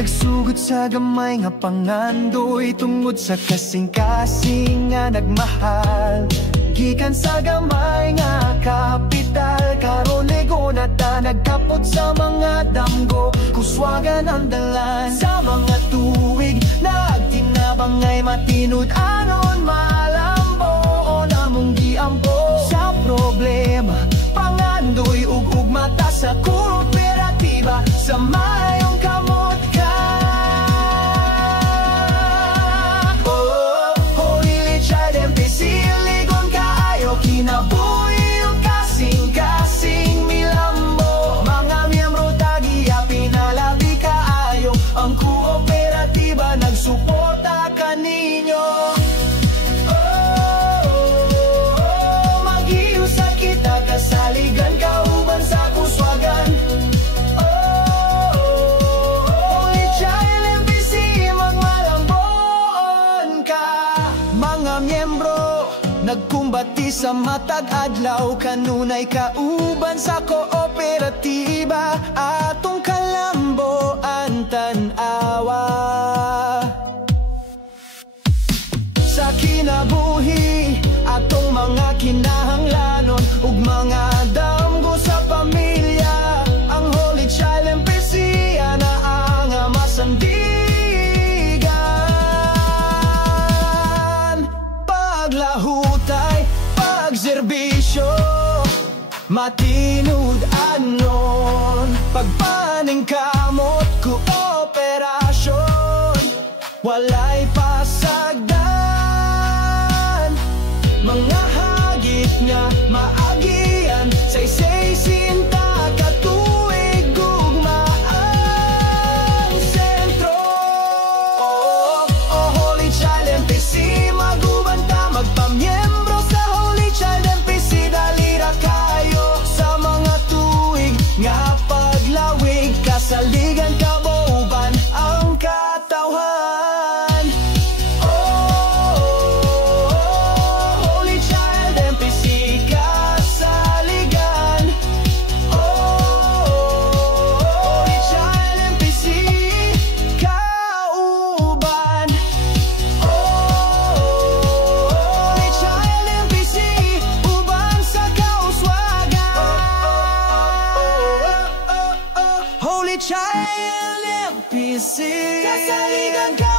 Nagsugod sa gamay nga pangandoy, tungod sa kasing-kasing nga nagmahal. Gikan sa gamay nga kapital, karon ligo na ta nagkapot sa mga damgo. Kuswagan ang dalan sa mga tuwig, nagtinabang ay matinud anon malambo. O namong giampo sa problema, pangandoy ug mata sa kooperatiba, sa mayong kamot ka. Holy Child MPC, ligon kaayo kinabuhi o kasing-kasing milambo. Mga miyembro tagiya pinalabi kaayo, ang kooperatiba nagsuporta kaninyo. Mag-iyo sa kita kasaligan, kauban sa kuswagan. Holy Child MPC, magmalambon ka. Mga miyembro nagkumbati sa matag adlaw, kanunay kauban sa kooperatiba. Atong kalambo ang tan-awa sa kinabuhi, atong mga kinahanglanon ug mga damgo sa pamilya. Ang Holy Child MPC ana ang masandigan. Paglahutay, pagserbisyo, matinud anon, pagpaningkamot, kooperasyon, walay pasagdan. Mga hagit nga maagian, say sinta katuig gugmaan sentro. Holy Child MPC, maguban ta magpamiyembro sa Holy Child MPC. Dalira kayo sa mga tuig nga paglawig, kasaligan kabauban ang katawhan. Holy Child MPC, kasaligan. Holy Child MPC, kauban. Holy Child MPC, uban sa kauswagan. Holy Child MPC, kasaligan ka.